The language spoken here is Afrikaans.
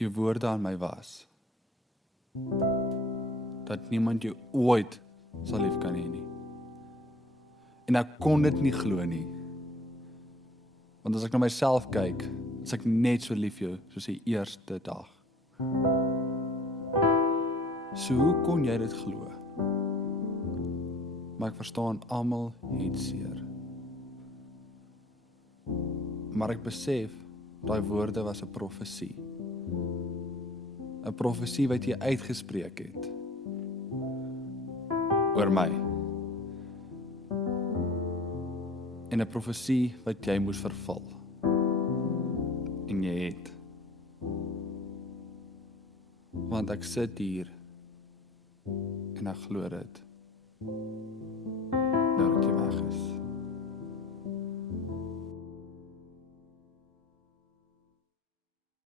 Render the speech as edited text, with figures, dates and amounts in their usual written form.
jou woorde aan my was, dat niemand jou ooit sal lief kan hê nie. En ek kon dit nie glo nie. Want as ek na myself kyk, is ek net so lief jou soos die eerste dag. So hoe kon jy dit glo? Maar ek verstaan, almal het seer. Maar ek besef, daai woorde was 'n profesie. 'n Profesie wat jy uitgespreek het oor my. En 'n profesie wat jy moes vervul. En jy het. Want ek sit hier en ek glo dit.